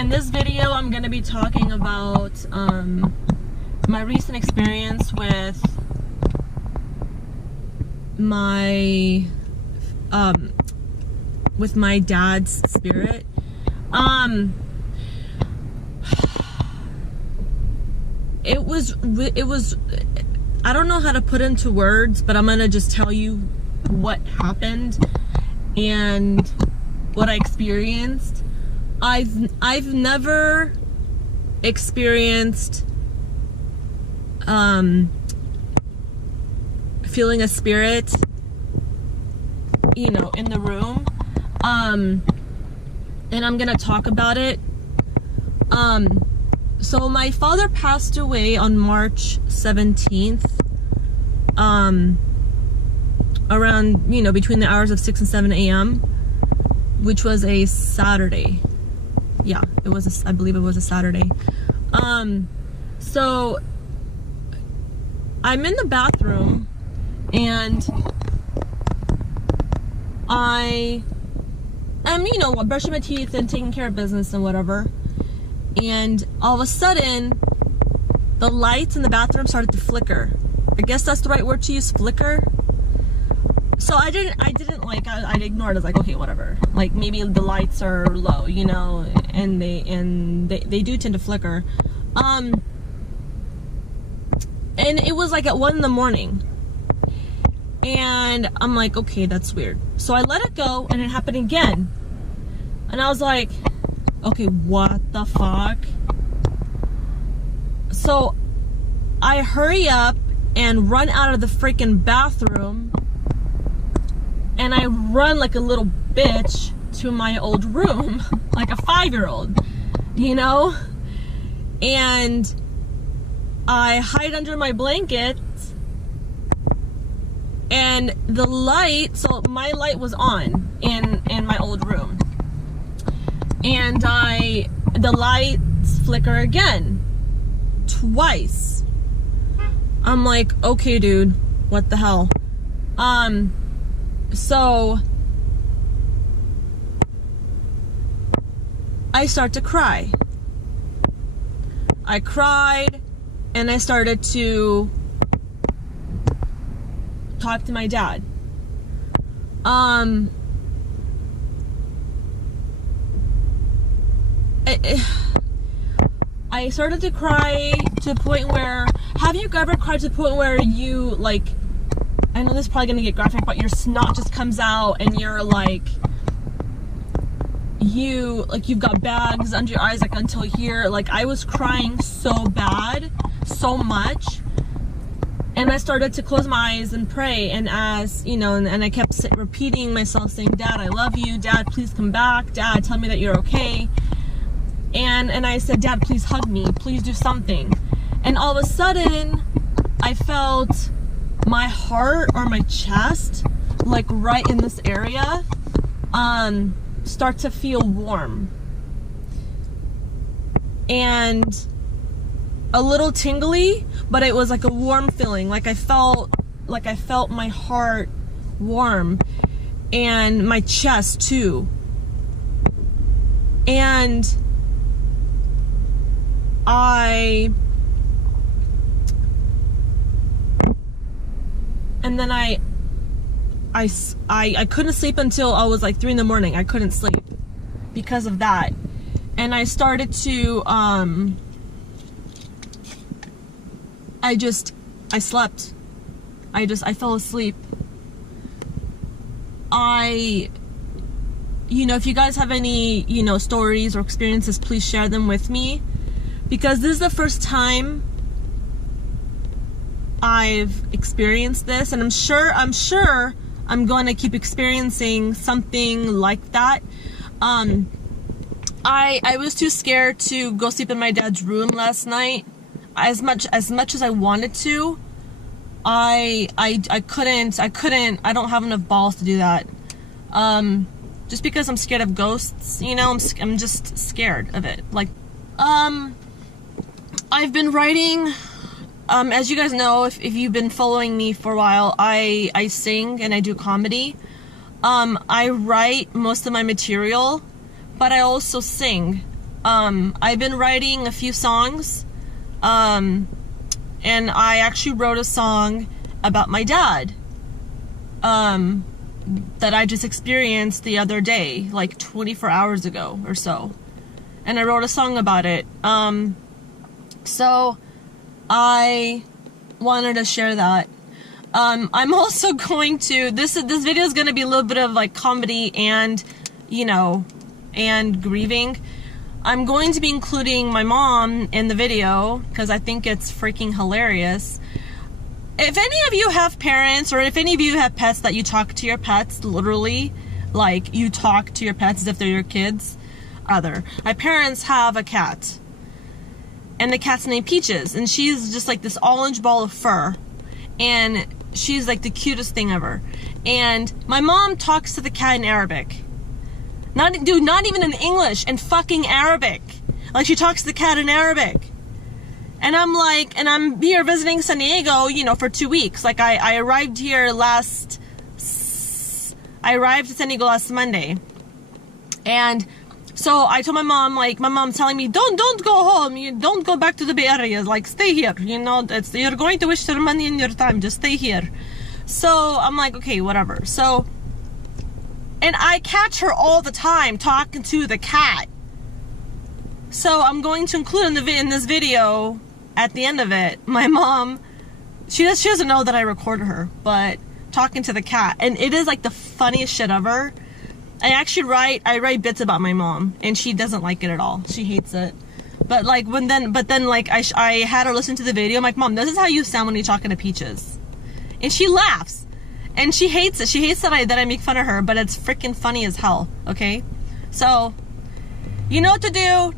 In this video, I'm going to be talking about my recent experience with my dad's spirit. It was I don't know how to put into words, but I'm gonna just tell you what happened and what I experienced. I've never experienced feeling a spirit, you know, in the room. And I'm gonna talk about it. So my father passed away on March 17th, around, you know, between the hours of 6 and 7 a.m., which was a Saturday. Yeah, it was, I believe it was a Saturday. So I'm in the bathroom and I'm, you know, brushing my teeth and taking care of business and whatever. And all of a sudden, the lights in the bathroom started to flicker. I guess that's the right word to use, flicker. So I didn't like, I ignored it. I was like, okay, whatever. Like, maybe the lights are low, you know, and they do tend to flicker. And it was like at 1 in the morning. And I'm like, okay, that's weird. So I let it go, and it happened again. And I was like, okay, what the fuck? So I hurry up and run out of the freaking bathroom, and I run like a little bitch to my old room, like a 5-year-old, you know? And I hide under my blanket, and the light, so my light was on in my old room. And the lights flicker again, twice. I'm like, okay, dude, what the hell? So I start to cry. I cried, and I started to talk to my dad. I started to cry to the point where, have you ever cried to the point where you, like, I know this is probably gonna get graphic, but your snot just comes out and you're like, you've got bags under your eyes, like until here. Like, I was crying so bad, so much, and I started to close my eyes and pray, and as, you know, and I kept repeating myself, saying, Dad, I love you. Dad, please come back. Dad, tell me that you're okay. And I said, Dad, please hug me. Please do something. And all of a sudden, I felt my heart or my chest, like right in this area, start to feel warm. And a little tingly, but it was like a warm feeling. Like I felt my heart warm, and my chest too. And then I couldn't sleep until I was like 3 in the morning. I couldn't sleep because of that. And I started to, I slept. I fell asleep. You know, if you guys have any, you know, stories or experiences, please share them with me, because this is the first time I've experienced this, and I'm sure I'm going to keep experiencing something like that. I was too scared to go sleep in my dad's room last night. As much as I wanted to, I couldn't. I don't have enough balls to do that. Just because I'm scared of ghosts, you know, I'm just scared of it. Like, I've been writing, as you guys know, if you've been following me for a while, I sing and I do comedy. I write most of my material, but I also sing. I've been writing a few songs, and I actually wrote a song about my dad, that I just experienced the other day, like 24 hours ago or so. And I wrote a song about it. So I wanted to share that. I'm also going to, this video is going to be a little bit of like comedy and, you know, and grieving. I'm going to be including my mom in the video because I think it's freaking hilarious. If any of you have parents, or if any of you have pets, that you talk to your pets, literally, like you talk to your pets as if they're your kids. My parents have a cat, and the cat's named Peaches, and she's just like this orange ball of fur, and she's like the cutest thing ever. And my mom talks to the cat in Arabic. Not even in English, in fucking Arabic. Like, she talks to the cat in Arabic. And I'm like, and I'm here visiting San Diego, you know, for 2 weeks. Like, I arrived here I arrived at San Diego last Monday. And so I told my mom, like, my mom's telling me, don't go home. You don't go back to the Bay Area. Like, stay here. You know, you're going to waste your money and your time. Just stay here. So I'm like, okay, whatever. So, and I catch her all the time talking to the cat. So I'm going to include in this video, at the end of it, my mom, she doesn't know that I recorded her, but talking to the cat. And it is like the funniest shit ever. I write bits about my mom, and she doesn't like it at all. She hates it. But like, I had her listen to the video. I'm like, Mom, this is how you sound when you're talking to Peaches. And she laughs. And she hates it. She hates that I make fun of her, but it's freaking funny as hell, okay? So, you know what to do.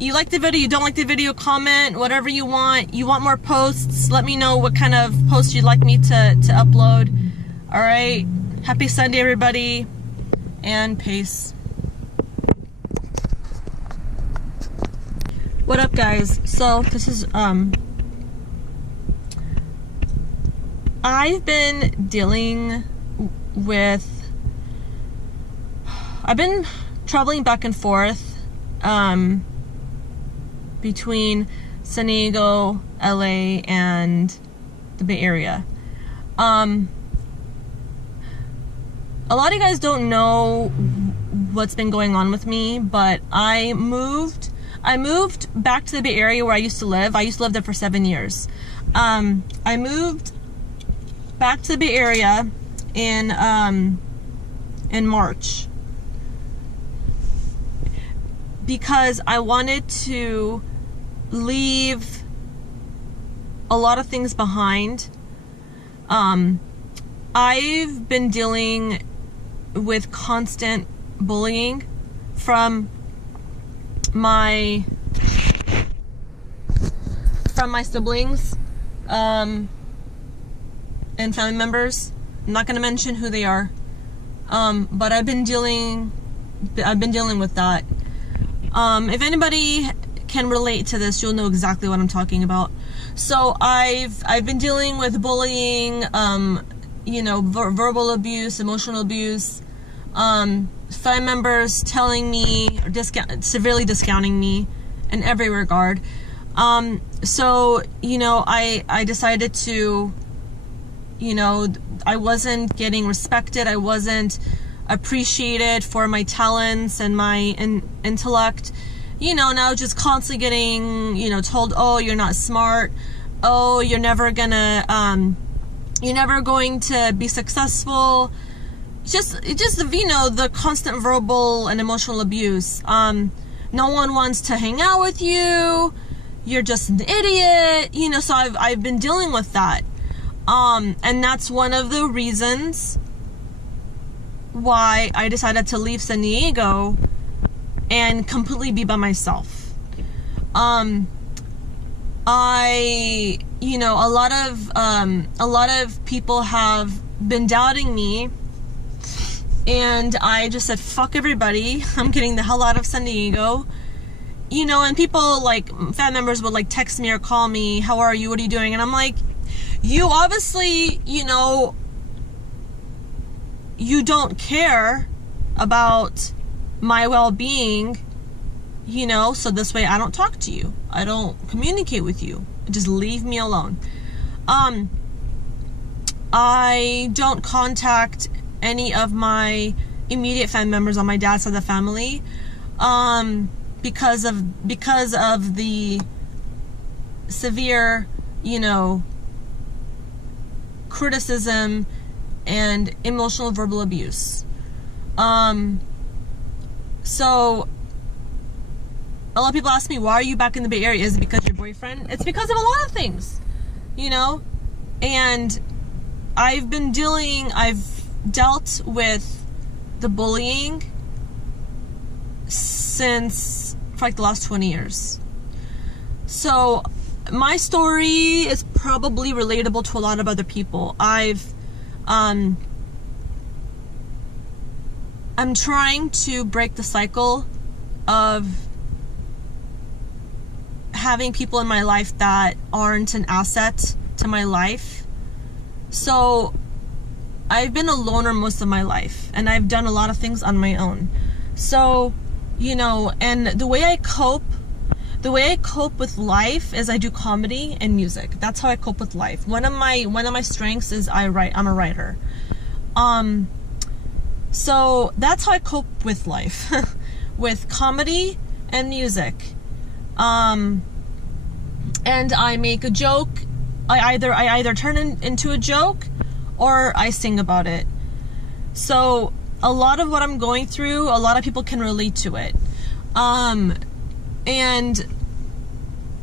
You like the video, you don't like the video, comment, whatever you want. You want more posts, let me know what kind of posts you'd like me to upload. Alright, happy Sunday everybody, and peace. What up guys? So, this is, I've been dealing with, I've been traveling back and forth, between San Diego, LA, and the Bay Area. A lot of you guys don't know what's been going on with me, but I moved back to the Bay Area where I used to live. I used to live there for 7 years. I moved back to the Bay Area in March because I wanted to leave a lot of things behind. I've been dealing with constant bullying from my siblings and family members. I'm not going to mention who they are, but I've been dealing with that. If anybody can relate to this, you'll know exactly what I'm talking about. So I've been dealing with bullying, you know, verbal abuse, emotional abuse, family members telling me, or severely discounting me in every regard. So, you know, I decided to, you know, I wasn't getting respected, I wasn't appreciated for my talents and my intellect. You know, now just constantly getting, you know, told, oh, you're not smart, oh, you're never going to be successful. Just, you know, the constant verbal and emotional abuse. No one wants to hang out with you, you're just an idiot, you know, so I've been dealing with that. And that's one of the reasons why I decided to leave San Diego and completely be by myself. You know, a lot of people have been doubting me, and I just said, fuck everybody, I'm getting the hell out of San Diego. You know, and people, like, family members would, like, text me or call me, how are you, what are you doing? And I'm like, you obviously, you know, you don't care about my well-being. you know, so this way I don't talk to you. I don't communicate with you. Just leave me alone. I don't contact any of my immediate family members on my dad's side of the family, because of the severe, you know, criticism and emotional verbal abuse. So a lot of people ask me, why are you back in the Bay Area? Is it because of your boyfriend? It's because of a lot of things, you know, and I've dealt with the bullying for like the last 20 years. So my story is probably relatable to a lot of other people. I'm trying to break the cycle of having people in my life that aren't an asset to my life. So I've been a loner most of my life, and I've done a lot of things on my own. So, you know, and the way I cope with life is I do comedy and music. That's how I cope with life. One of my strengths is I write. I'm a writer. So that's how I cope with life, with comedy and music. And I make a joke. I either turn it into a joke or I sing about it. So a lot of what I'm going through, a lot of people can relate to it. And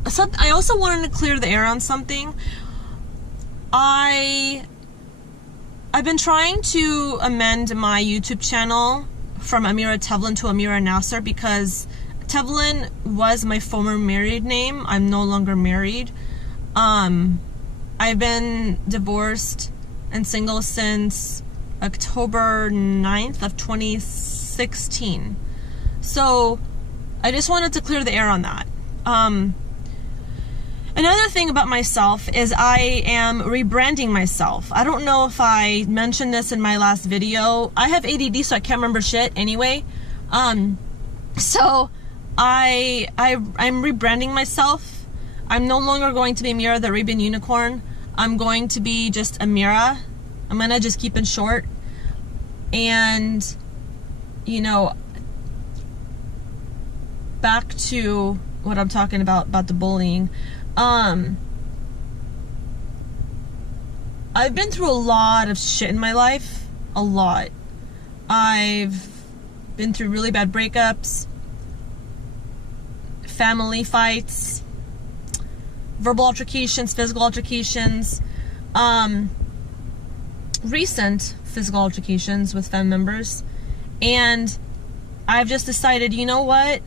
so I also wanted to clear the air on something. I've been trying to amend my YouTube channel from Amira Tevlin to Amira Nasser, because Tevlin was my former married name. I'm no longer married. I've been divorced and single since October 9th of 2016. So I just wanted to clear the air on that. Another thing about myself is I am rebranding myself. I don't know if I mentioned this in my last video. I have ADD, so I can't remember shit anyway. So I'm rebranding myself. I'm no longer going to be Amira the Arabian Unicorn. I'm going to be just Amira. I'm gonna just keep it short. And, you know, back to what I'm talking about the bullying. I've been through a lot of shit in my life. A lot. I've been through really bad breakups, family fights, verbal altercations, physical altercations, recent physical altercations with family members. And I've just decided, you know what?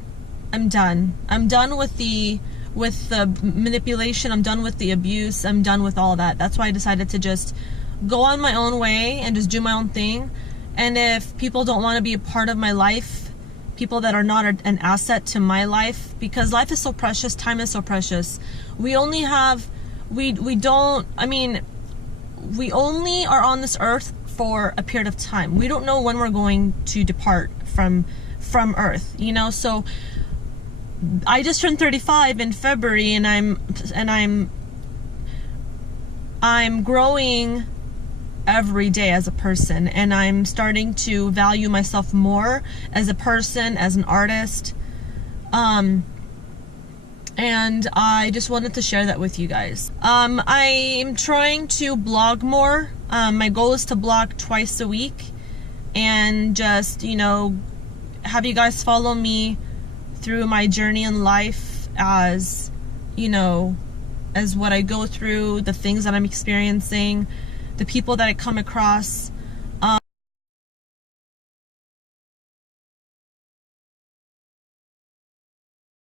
I'm done. I'm done with the manipulation. I'm done with the abuse. I'm done with all that. That's why I decided to just go on my own way and just do my own thing. And if people don't want to be a part of my life, people that are not an asset to my life, because life is so precious, time is so precious. We only have, we only are on this earth for a period of time. We don't know when we're going to depart from earth, you know? So I just turned 35 in February, and I'm growing every day as a person, and I'm starting to value myself more as a person, as an artist. And I just wanted to share that with you guys. I'm trying to blog more. My goal is to blog twice a week, and just, you know, have you guys follow me through my journey in life, as, you know, as what I go through, the things that I'm experiencing, the people that I come across.